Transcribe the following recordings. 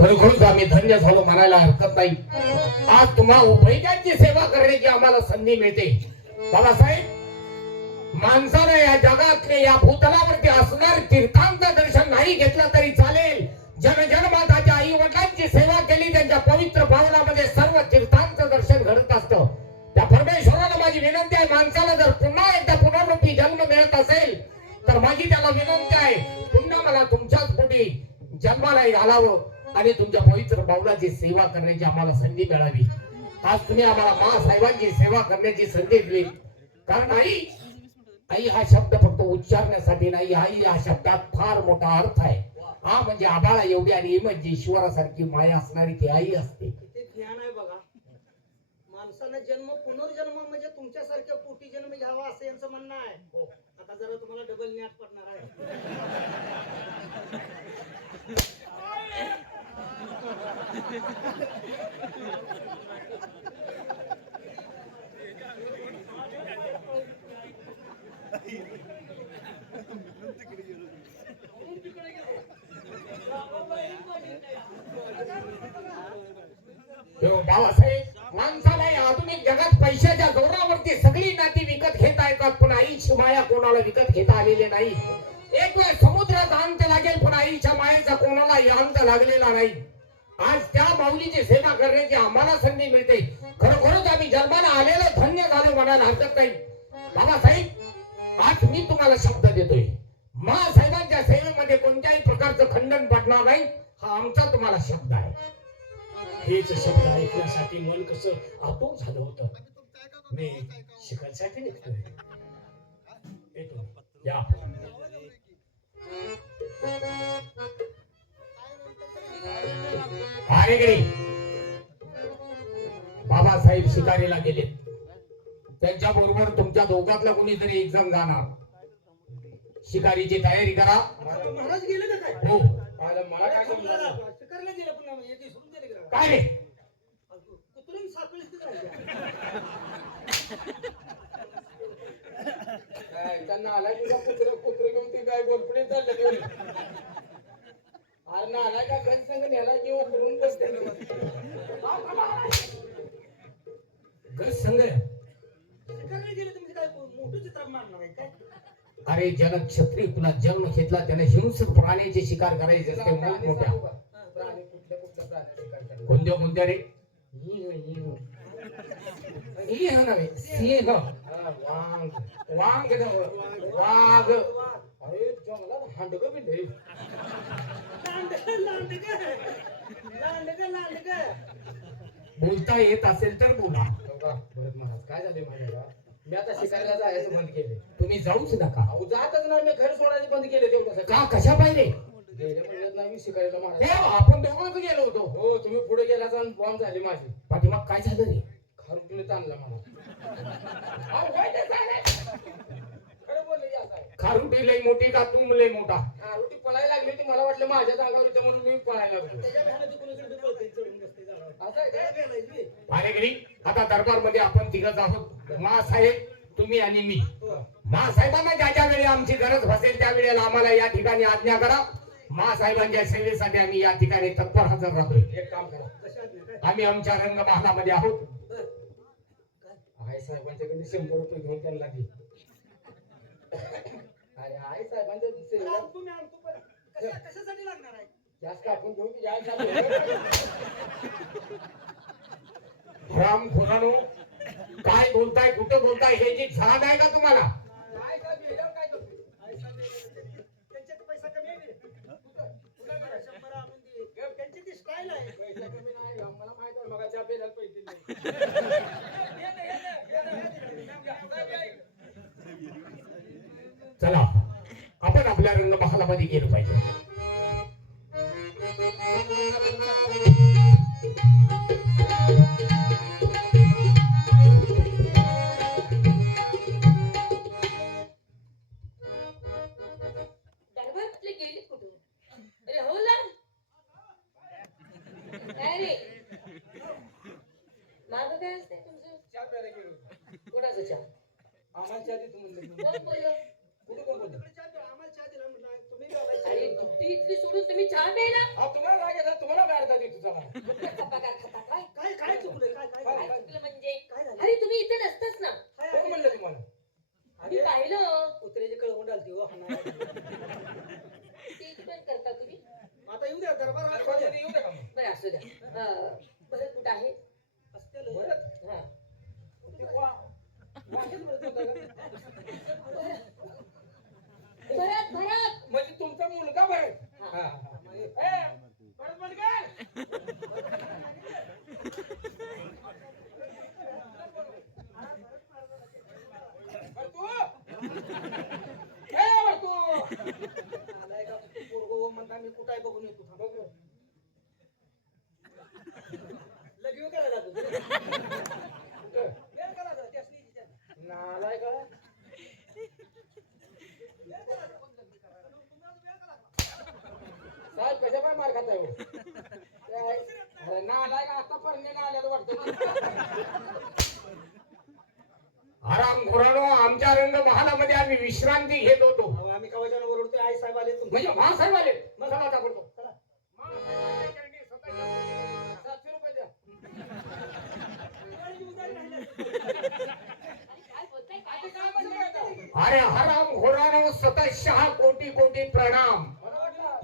खरोखरच आम्ही धन्य झालो म्हणायला हरकत नाही. आज तुम्हा उभयतांची सेवा करण्याची आम्हाला संधी मिळते. बाबासाहेब माणसानं या जगातले या भूतलावरती असणार तीर्थांचं दर्शन नाही घेतलं तरी चालेल. जनजन्माताच्या आई वडिलांची सेवा केली त्यांच्या पवित्र भावनामध्ये सर्व तीर्थांचं दर्शन घडत असतं. त्या परमेश्वराला माझी विनंती आहे माणसाला जर पुन्हा एकदा पुनर्रूपी जन्म मिळत असेल तर माझी त्याला विनंती आहे पुन्हा मला तुमच्याच पोटी जन्माला घालावं. आणि तुमच्या पवित्र भावनाची सेवा करण्याची आम्हाला संधी मिळावी. आज तुम्ही आम्हाला मासाहेबांची सेवा करण्याची संधी दिली. कारण आई आई हा शब्द फक्त उच्चारण्यासाठी नाही आई या शब्दात फार मोठा अर्थ आहे. हा म्हणजे आबाळा एवढी आणि ही म्हणजे ईश्वरासारखी माया असणारी ती आई असते. ज्ञान आहे बघा. माणसानं जन्म पुनर्जन्म म्हणजे तुमच्यासारख्या पोटी जन्म घ्यावा असं यांचं म्हणणं आहे. आता जरा तुम्हाला डबल ज्ञान पडणार आहे. हो, हो, बाबासाहेब माणसाला या आधुनिक जगात पैशाच्या जोरावरती सगळी नाती विकत घेता येतात पण आईची माया कोणाला विकत घेता आलेली नाही. एक वेळ समुद्राचा अंत लागेल पण आईच्या मायेचा कोणाला अंत लागलेला नाही. आज त्या माऊलीची सेवा करण्याची आम्हाला संधी मिळते. खरोखरच आम्ही जन्माला आलेलं धन्य झालो म्हणायला हरकत नाही. बाबासाहेब आज मी तुम्हाला शब्द देतोय. मा साहेबांच्या सेवेमध्ये कोणत्याही प्रकारचं खंडन पडणार नाही हा आमचा तुम्हाला शब्द आहे. हेच शब्द ऐकण्यासाठी मन कसं आतूर झालं होतं. मी शिकायसाठी निघतोय. येतो. या. आरेकडे बाबासाहेब शिकारीला गेले. त्यांच्या बरोबर तुमच्या दोघातला कोणीतरी एक जण जाणार. शिकारीची तयारी करा. आता महाराज गेले का काय? हो. आलं मला काय समजलं शिकारला गेले पुन्हा एक सोडून गेले का? काय रे? कुत्रून साखळी काय त्यांना आलाय तुझा कुत्र कुत्र घेऊन ती काय गोलपडे चाललं अरे का संग न्याला किंवा फिरून बसते घर संघ शिकारला गेले तुम्ही काय मोठं चित्र मारणार आहे? काय अरे जन क्षत्रिय कुला जन्म घेतला त्याने हिंसक प्राण्याची शिकार करायचे असते मोठमोठ्या. प्राणी कुठल्या कुठल्या प्राण्याची काय करणार? कोणत्या कोणत्या रे? सिंह नव्हे सिंह. वाघ. वाघ नव्हे, वाघ. अरे जंगलात हांडग बिंडे लांडगं, लांडगं. लांडगं, लांडगं. बोलता येत असेल तर बोला. भरत महाराज काय झाले माझ्याला मी आता शिकायला जायचं बंद केले तुम्ही जाऊच नका. अहो जातच नाही मी घर सोडायचे बंद केले तेवढं का कशा पाहिजे गेल्या महिन्यात नाही मी शिकायला हे आपण दोघंच गेलो होतो. हो तुम्ही पुढे गेला आणि बॉम्ब झाली माझी. पाठीमाग काय झालं रे? खारुटीने ताणला मला. खारुटी लई मोठी का तू लई मोठा? खारुटी पळायला लागली होती मला वाटलं माझ्या अंगावर येतं म्हणून मी पळायला लागलो? भाडेगिरी आता दरबारमध्ये आपण तिघच आहोत मा साहेब तुम्ही आणि मी. हो. मा साहेबांना ज्या ज्या वेळी आमची गरज भासेल त्या वेळेला आम्हाला या ठिकाणी आज्ञा करा. मा साहेबांच्या सेवेसाठी आम्ही या ठिकाणी तत्पर हजर राहतोय. एक काम करा? आम्ही आमच्या रंगमहालामध्ये आहोत. साहेबांच्याकडे शंभर रुपये घेऊन त्यांना आणतो मी, आणतो पण कशा- कशासाठी लागणार आहे घेऊन या राम खुरानो काय बोलताय कुठं बोलताय हे जी झाड आहे का तुम्हाला काय साहेब याच्यावर काय करतोय? आई साहेब, त्यांच्यात पैसा कमी आहे रे. कुठं? कुठं बरं, शंभर आणून दे. त्यांची ती स्टाईल आहे पैसा कमी नाही मला माहीत आहे मग चहा प्यायला पैसे नाही नाही, नाही, नाही, नाही. चला रंगमहालामध्ये गेलो पाहिजे. हो काय असते तुमचं? कोणाचं चहा? आम्हाला चहा दे तू म्हणलं कोण बोललं कुठे कोण बोललं तिकडे चहा द्या, आम्हाला चहा दिला म्हटलं, तुम्ही चहा प्यायला? अहो, तुम्हाला राग येतात तुम्हाला काय अर्थ देतो चला पगार खाता. काय? काय काय चुकलंय काय काय? काय काय चुकलं म्हणजे? काय झालं? अरे तुम्ही इथे नसताच ना. काय कोण आहे? म्हणलं तुम्हाला मी पाहिलं. कुत्र्याची कळवून आलती हो पण करता तुम्ही? आता येऊ द्या दरबार येऊ दे का मग? बरं असू द्या. अं, भरत कुठं आहे? असतील. बरं. हा. ते वा- का? भरत भरत. म्हणजे तुमचा मुलगा हा. हा, हा. ए, परत बंद कर. बरं तू. ए, बरं तू. आलाय का तू पोरगं हो म्हणता मी कुठं आहे बघून येतो थांब. बघू. लगीव करायला लागलो. कुठं? वेळ करा जरा, त्यासनी तिच्या. नालाय का साहेब कशा पाय मार खाताय हो? काय? अरे नालाय का आता परने आल्याचं वाटतं आराम घोरानो आमच्या रंग महालामध्ये आम्ही विश्रांती घेत होतो अहो, आम्ही कवाच्यानं ओरडतोय आई साहेब आले तुमचे म्हणजे महासाहेब आले चला आता करतो चला. सातशे रुपये द्या काय बोलताय काय काय म्हणलं आता? अरे हराम घोरानो सतशहा कोटी कोटी प्रणाम.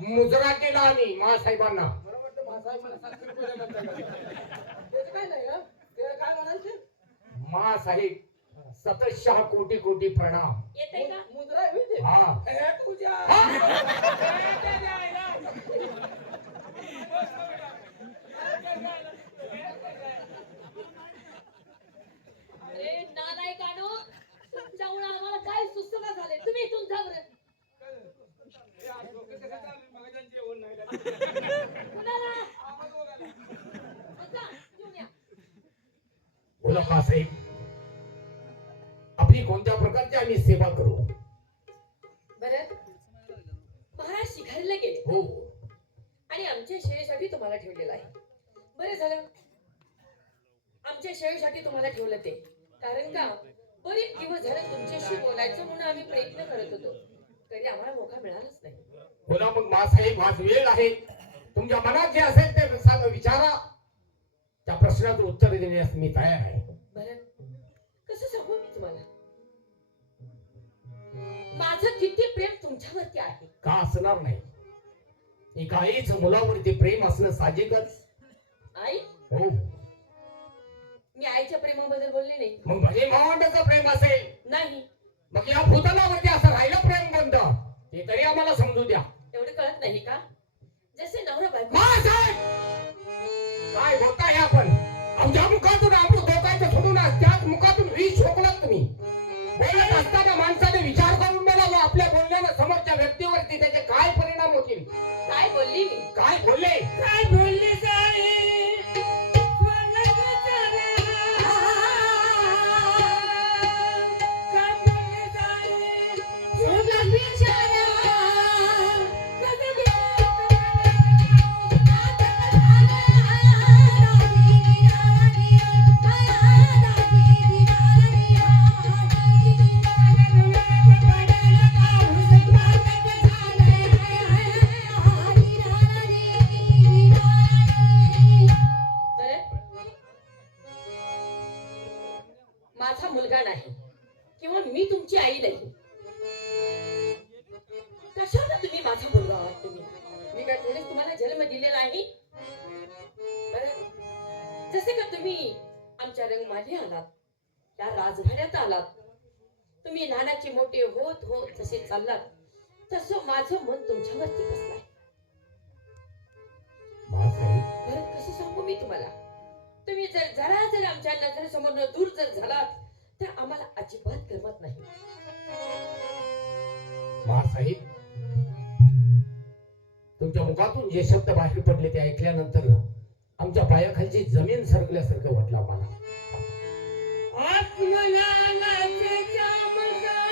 मुजरा केला आम्ही महासाहेबांना महासाहेब सतशहा कोटी कोटी प्रणाम. मुद्रा? हा. तुझ्या हा? ए, त्याच्या आईला. अरे नालायकानो तुमच्यामुळे आम्हाला काय सुचना झाले तुम्ही इथून जा बरं ए, आज डोकं कसं चालू? मगाच्यानं जेवण नाही लागलं. कुणाला आवाज वगैरे. जा, घेऊन या. बोला आपली कोणत्या प्रकारची आम्ही सेवा करू? भरत महाराज शिकारीला गेले. हो. आणि आमच्या शेळीसाठी तुम्हाला ठेवलेलं आहे. बरं झालं. आमच्या शेळीसाठी तुम्हाला ठेवलं ते. कारण का बरेच दिवस झाले तुमच्याशी बोलायचं म्हणून आम्ही प्रयत्न करत होतो तरी आम्हाला मोका मिळालाच नाही बोला आज वेळ आहे. तुमच्या मनात जे असेल ते सांगा विचारा. त्या प्रश्नाचं उत्तर देण्यास मी तयार आहे. कसं सांगू मी तुम्हाला? माझं किती प्रेम तुमच्यावरती आहे. का असणार नाही? एका आईच मुलावरती प्रेम असणं साहजिकच. आई? हो. मी आईच्या प्रेमाबद्दल बोलले नाही. मग भले मावंडाचं प्रेम असेल. नाही. मग या भूतलावरती असं राहिलं प्रेम कोणतं? ते तरी आम्हाला समजू द्या. एवढं कळत नाही का? जसे नवरा बायको काय बोलताय आपण? आमच्या मुखातून अमृत धोकायचं सोडून आज त्याच मुखातून विष ठोकलात तुम्ही. बोलत असताना माणसाने विचार करून बोलावं आपल्या बोलण्यानं समोरच्या व्यक्तीवरती त्याचे काय परिणाम होतील? काय बोलली मी? काय बोलले? काय बोलली? रंगमाली आलात त्या राजघाड्यात आलात. तुम्ही लहानाचे मोठे होत होत जसे चाललात तसं माझं मन तुमच्यावरती बसलाय. बरं कसं सांगू मी तुम्हाला? तुम्ही जर जरा जर आमच्या नजरेसमोर दूर जर झालात तर आम्हाला अजिबात करमत नाही. महासाहेब तुमच्या मुखातून जे शब्द बाहेर पडले ते ऐकल्यानंतर आमच्या पायाखालची जमीन सरकल्यासारखं वाटलं आम्हाला. कसाही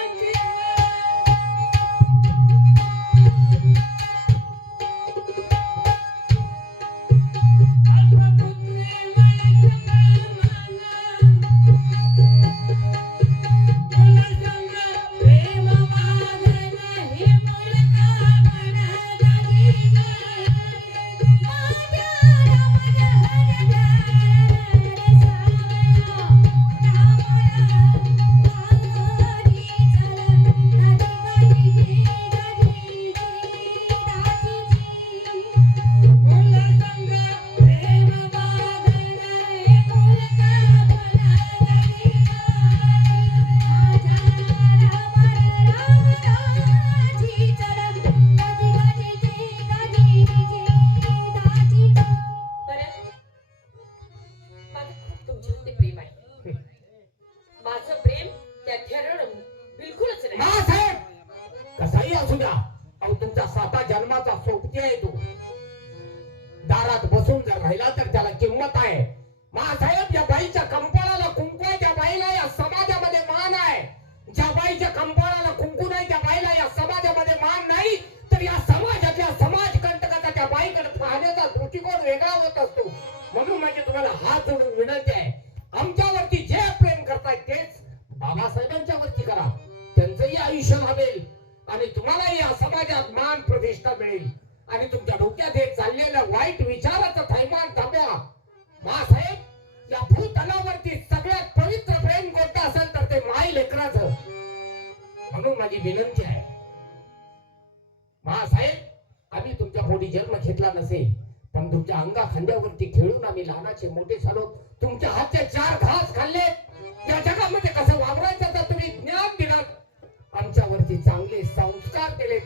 या समाजात मान प्रतिष्ठा मिळेल. आणि तुमच्या डोक्यात हे चाललेल्या वाईट विचाराचा थैमान थांब्या बाळासाहेब या भूतलावरती सगळ्यात पवित्र प्रेम कोणतं असेल तर ते माई लेकराच. म्हणून माझी विनंती आहे. महासाहेब आम्ही तुमच्या पोटी जन्म घेतला नसेल पण तुमच्या अंगा खांद्यावरती खेळून आम्ही लहानाचे मोठे झालो. तुमच्या हातचे चार घास खाल्ले या जगामध्ये कसं वावरायचं तर तुम्ही ज्ञान दिलं आमच्यावरती चांगले संस्कार केले.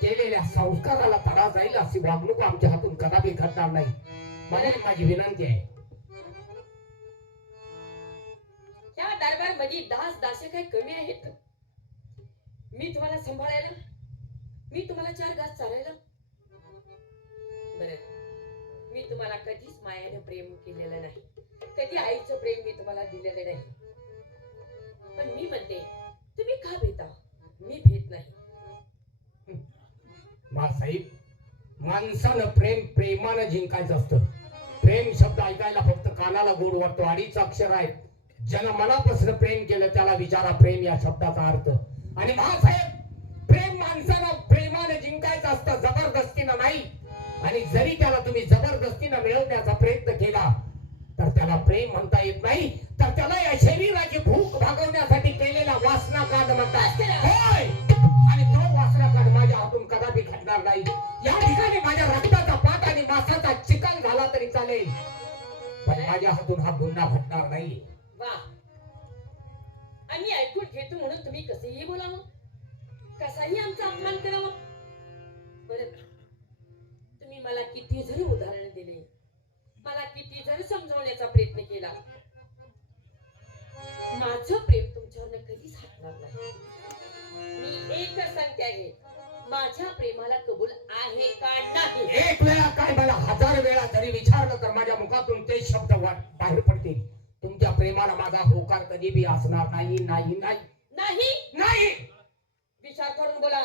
केलेल्या संस्काराला तडा जाईल अशी वागणूक आमच्या हातून कदापि घडणार नाही. म्हणून माझी विनंती आहे. या दरबारमध्ये दास दासे काही कमी आहेत मी तुम्हाला सांभाळायला मी तुम्हाला चार घास चालायला बर मी तुम्हाला कधीच मायाने प्रेम केलेलं नाही. कधी आईचं प्रेम मी तुम्हाला दिलेलं नाही. पण मी म्हणते का भेटा मी भेट नाही. बाळासाहेब माणसानं प्रेम प्रेमानं जिंकायचं असतं. प्रेम शब्द ऐकायला फक्त कानाला गोड वाटतो. अडीच अक्षर आहेत. ज्यानं मनापासून प्रेम केलं त्याला विचारा प्रेम या शब्दाचा अर्थ. आणि बाळासाहेब प्रेम माणसानं प्रेमानं जिंकायचं असतं जबरदस्तीनं नाही. आणि जरी त्याला तुम्ही जबरदस्तीनं मिळवण्याचा प्रयत्न केला तर त्याला प्रेम म्हणता येत नाही. तर त्याला या शरीरा हातून हा नाही. वा. आम्ही ऐकून घेतो म्हणून तुम्ही कसेही बोलावं. कसाही आमचा अपमान करावा. बर तुम्ही मला किती जरी उदाहरण दिले. मला किती जरी समजावण्याचा प्रयत्न केला. माझं प्रेम तुमच्यावर कधीच हटणार नाही. मी एकच सांगते आहे. माझ्या प्रेमाला कबूल आहे का नाही? एक वेळा काय मला हजार वेळा जरी विचारलं तर माझ्या मुखातून ते शब्द बाहेर पडतील. तुमच्या प्रेमाला माझा होकार कधी बी असणार नाही नाही नाही. नाही? नाही. विचार करून बोला.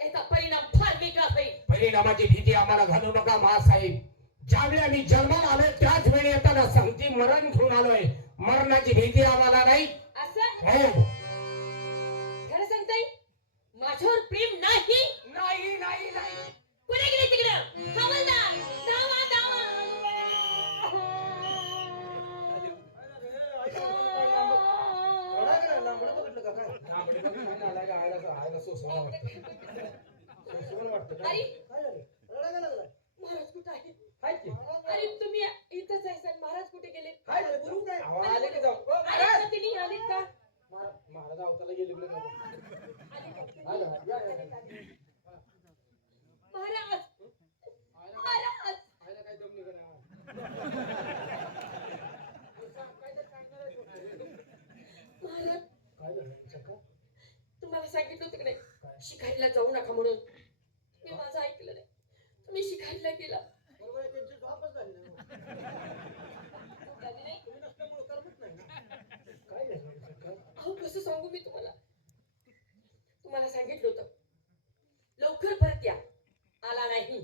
याचा परिणाम फार वेगळा होईल. परिणामाची भीती आम्हाला घालू नका महासाहेब. ज्यावेळी आम्ही जन्माला आलोय त्याच वेळी येताना संगती मरण घेऊन आलोय. मरणाची भीती आम्हाला नाही. असं? हो. खरं सांगताय माझ्यावर प्रेम नाही? नाही नाही नाही. कुठे गेले तिकडं? हवालदार धावा धावा. गेला, लांबडं बघितलं का काय? सोसवून वाटतं का? अरे. काय झालं? रडा गेला लागलाय. महाराज कुठे आहे हाय की? अरे तुम्ही इथंच आहे सर महाराज कुठे गेले हाय झालं, बोलू काय? आले की जाऊ ओ, आले महाराज का तिने आले का महाराज महाराज अवताला गेले बिले नाही. आले का तिने? आलं, आलं, या, या, या. महाराज आयला महाराज आयला काय दम निघाला. काहीतरी सांगणार आहे तो. महाराज काय झालं? चक्कर? तुम्हाला सांगितलं होतं की नाही शिकारीला जाऊ नका म्हणून मी माझं ऐकलं नाही तुम्ही शिकारीला गेला बरोबर आहे, त्यांची झोपच झाली नाही. झाली नाही? तुम्ही नसल्यामुळं करमत नाही ना. काय झालं? चक्कर? अहो कसं सांगू मी तुम्हाला तुम्हाला सांगितलं होतं लवकर परत या आला नाही.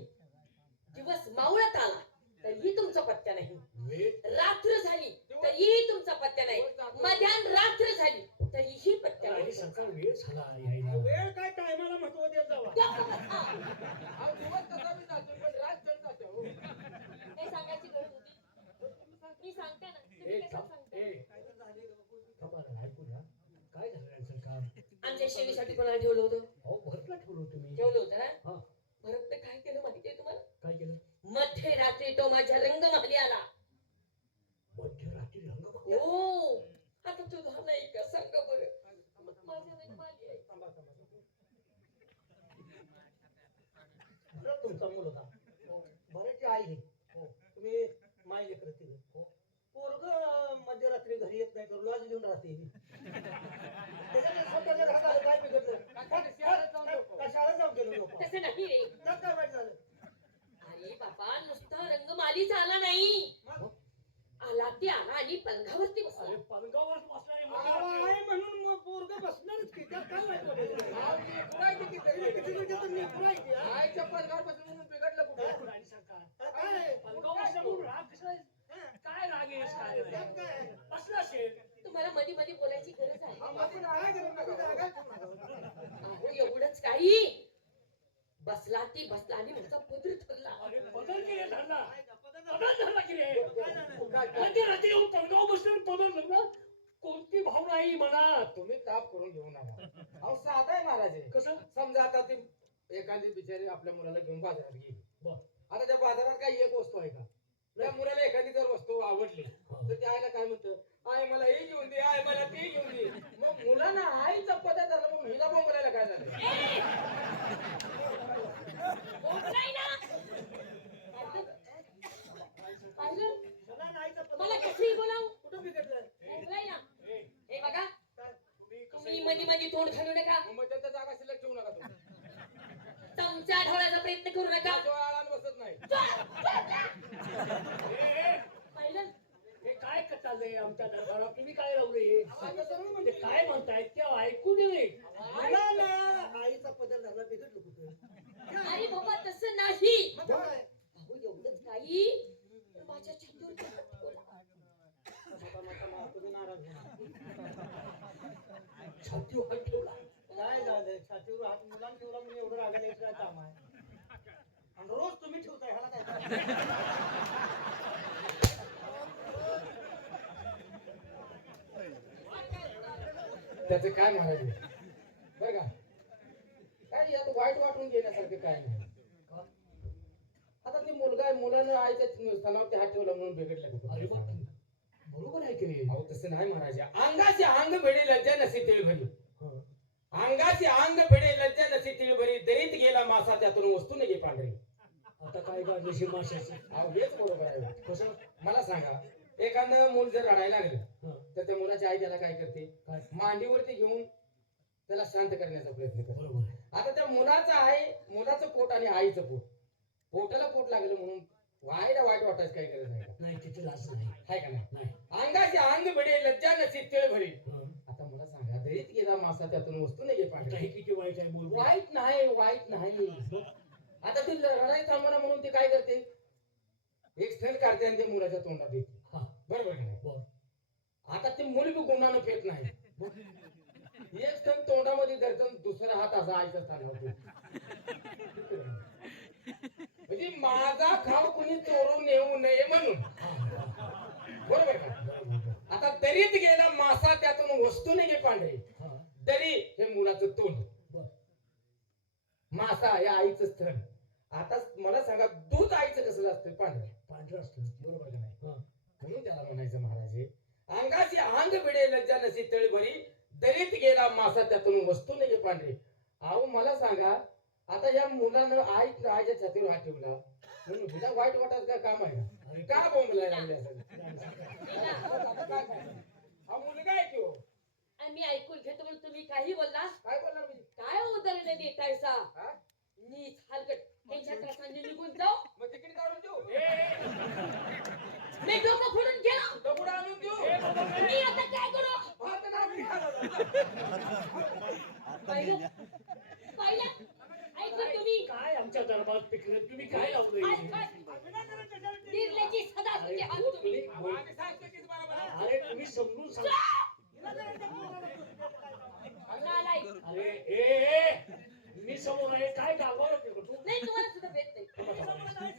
दिवस मावळत आला तरीही तुमचा पत्त्या नाही. वेळ रात्र झाली तरीही तुमचा पत्त्या नाही. मध्यान रात्र झाली तरीही पत्त्या आणि नाही. सकाळ वेळ झाला यायला. वेळ काय टायमाला महत्त्व देत जावा? अहो, दिवस कसा बी जातो, पण रात जड जाते, हो. सांगायची गरज होती. मी सांगते ना तुम्ही. सांगता? काय झालं आमच्या शेळीसाठी कोणाला ठेवलं होतं? ठेवलं तुम्ही ठेवलं होतं ना हा. भरतने काय केलं माहिती आहे तुम्हाला काय केलं? मध्यरात्री तो माझ्या रंगमाली आला मध्यरात्री रंग हो. आता तो झाला नाही का? सांगा बरं. माझ्या आहे. बरं, तुमचा मूल होता आई आहे. हो. तुम्ही माय लेकर हो. पोरग मध्यरात्री घरी येत नाही तर लॉज घेऊन राहते. त्याच्याने स्वतःच्या घरात आलं काय बिघडलं? काय झालं, रंगमाली झाला नाही आला ते आला आणि पंखावरती बसला पलंगावर म्हणून पोरग बसणारच काय आईच्या तुम्हाला मध्ये मध्ये बोलायची गरज आहे एवढंच काही बसला ती बसला आणि माझा पदर ठरला बदल केले धरला? पदर बदल झाला की रे काय झालं? काय काय? म्हणजे रात्री येऊन बसले बदल झाला कोणती भावना आहे मनात तुम्ही ताप करून घेऊ नका. अहो साधा आहे महाराज हे. कसं? समजा आता ती एखादी बिचारी आपल्या मुलाला घेऊन बाजारात गेली. बर. आता त्या बाजारात काही एक वस्तू आहे का? त्या मुलाला एखादी जर वस्तू आवडली तर त्या आईला काय म्हणतं? आई मला हे घेऊन दे आई मला ते घेऊन दे. मग मुलांना आईचा पदार्थ झाला मग हिला बोंबलायला काय झालं? बोलताय ना पाहिलं सगळा नाहीचा पदर. मला कसली बोलाव. कुठं बिघडलं? बोलताय ना? हे बघा? तुम्ही मध्ये मध्ये तोंड घालू नका. जागा शिल्लक ठेवू नका तुम्ही. चमचा ढोळाचा प्रयत्न करू नका. आळान बसत नाही. ए, ए, पाहिलं? हे काय चाललंय आमच्या दरबारात तुम्ही काय लावले. काय म्हणतायत? ते ऐकू दे मुलाला आईचा पदर झाला बिघडलं कुठं अरे बाबा तसं नाही. एवढंच काही? तर माझ्या नका. छातीवर हात ठेवला. काय झालं? छातीवर हात मुलांना ठेवला म्हणजे एवढं रागायला यायचं काय काम आहे? आणि रोज तुम्ही ठेवताय ह्याला काय? त्याचं काय महाराज बरं का काय वाटून घेण्यासारखं काय नाही. आता ते मुलगा आहे मुलानं आईच्या स्थानावरती हात ठेवला म्हणून बिघडलं अरे. बरोबर आहे की रे अहो तसं नाही महाराज. अंगाचे अंग भिडे लज्जा नसे तिळ भरी अंगाचे अंग भिडे लज्जा नसे तिळ भरी दरीत गेला मासा त्यातून वस्तू नये पांढरी. आता काय काढण्याची माशाची? अहो हेच बरोबर आहे. कसं? मला सांगा एखादं मूल जर रडायला लागलं. तर त्या मुलाची आई त्याला काय करते? मांडीवरती घेऊन त्याला शांत करण्याचा प्रयत्न करते. बरोबर. आता त्या मुलाचं आहे मुलाचं पोट आणि आईचं पोट. पोटाला पोट लागलं म्हणून वाईट वाईट वाटायचं काही गरज नाही. तिथे लाज नाही. का नाही? अंगाचे अंग भिडे लज्जा नसे तिळ भरी. आता मला सांगा दरीत गेला मासा त्यातून वस्तू नाही पाहिजे किती वाईट आहे बोल. वाईट नाही वाईट नाही. आता ती लढाई थांबना म्हणून ती काय करते? एक स्थळ काढते आणि ते मुलाच्या तोंडात हा. बरोबर. आता ते मुल बी गुणानं पेत नाही. एक स्थळ तोंडामध्ये धरतो आणि दुसरा हात असा आईच्या स्थानावर म्हणजे माझा खाव कुणी चोरून नेऊ नये म्हणून. बरोबर का? आता दरीत गेला मासा त्यातून वस्तू नाही पांढरे. हा. दरी हे मुलाचं तोंड. मासा या आईचं स्थळ. आता मला सांगा दूध आईचं कसं असतं? पांढरं. पांढरं असतं. बरोबर का नाही? हा. म्हणून त्याला म्हणायचं महाराज हे, अंगाची अंग भिडे लज्जा नसी तळभरी दरीत गेला मासा त्यातून वस्तू नाही पांढरे. अहो मला सांगा आता या मुलानं आई आईच्या छातीवर हात ठेवला म्हणून हिला वाईट वाटत काय काम आहे? का? का तिला काय? हा मुलगा आहे तो. आम्ही ऐकून घेतो म्हणून तुम्ही काही बोलला? काय बोलणार मी? काय उदाहरण देताय सा हा? नीच हलकट. त्यांच्या त्रासाने निघून जाऊ. मग तिकीट काढून देऊ? मी डोकं फोडून गेलो. दगड आणून देऊ मी आता काय करू? भात नाही खायला. पाहिलं पाहिलं ऐकलं तुम्ही. काय आमच्या दरबारात पिकलं? तुम्ही काय लावलंय निर्लज्जी सदा तुझे हात हो, तुम्ही. तुम्ही- आम्ही सांगतो की बरोबर आहे. अरे तुम्ही समजून सांगा. नालायक. अरे ए ए, मी समोर आहे. काय गावावर नाही तुम्हाला सुद्धा भेट नाही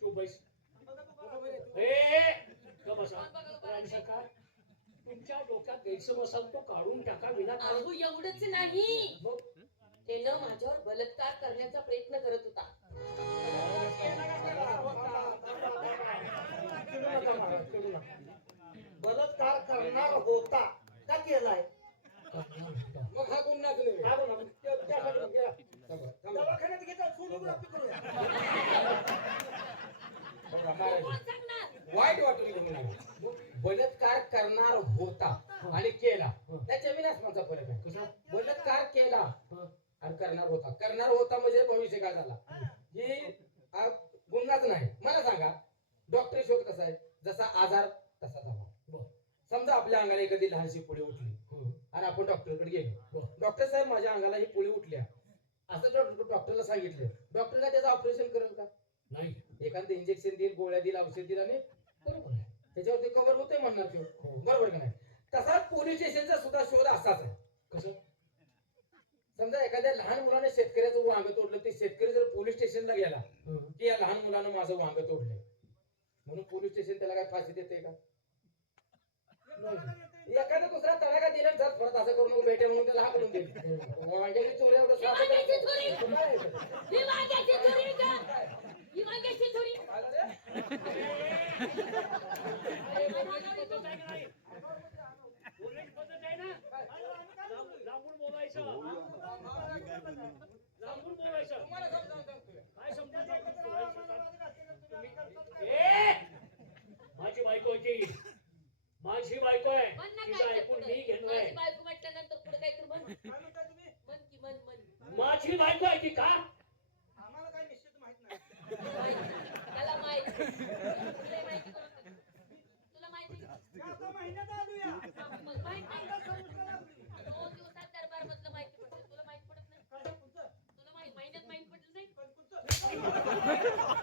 तू बैस? तुमच्या डोक्यात गैरसमज असाल तो काढून टाका विनाकारण अहो एवढंच नाही. त्यानं माझ्यावर बलात्कार करण्याचा प्रयत्न करत होता. बलात्कार करणार होता. का केलाय? मग हा गुन्हाच नव्हे. हा बोला, त्या- त्यासाठी मग गेला. थांबा, थांबा. दवाखान्यात घेता सोनोग्राफी करूया बघा, महाराज. कोण सांगणार वाईट वाटून घेऊ नका बलात्कार करणार होता आणि केला त्याच्या विनाशमाचा फरक आहे कसा बलात्कार केला हा. आणि करणार होता करणार होता म्हणजे भविष्य काय झाला ही हा गुन्हाच नाही मला सांगा डॉक्टरी शोध कसा आहे जसा आजार तसा बरं. दवा समजा आपल्या अंगाला एखादी लहानशी पुढे उठली? आणि आपण डॉक्टरकडे गेलो. डॉक्टर साहेब माझ्या अंगाला ही पोळी उठल्या. असं डॉक्टर डॉक्टरला सांगितलं. डॉक्टर काय त्याचं ऑपरेशन करेल का? नाही. एखादं इंजेक्शन देईल गोळ्या देईल औषध देईल आणि बरोबर आहे. त्याच्यावरती कव्हर होते म्हणणार तो. बरोबर का नाही? तसाच पोलीस स्टेशनचा सुद्धा शोध असाच आहे. कसं? समजा एखाद्या लहान मुलाने शेतकऱ्याचं वांग तोडलं ते शेतकरी जर पोलीस स्टेशनला गेला की या लहान मुलानं माझं वांग तोडलंय? म्हणून पोलीस स्टेशन त्याला काय फाशी देते का? एखादा दुसरा तडाखा दिला तर परत असं करून भेटे म्हणून त्याला हाकलून देईल. वांग्याची चोरी एवढं ही? ही वांग्याची चोरी का? ही वांग्याची लांबून बोलायचं. दुसरी बायको आहे की का? आम्हाला काही निश्चित माहीत त्याला माहिती माहीत दोन दिवसात दरबार माहिती तुला माहीत पडत नाही? तुला माहीत महिन्यात माहीत पडलं नाही?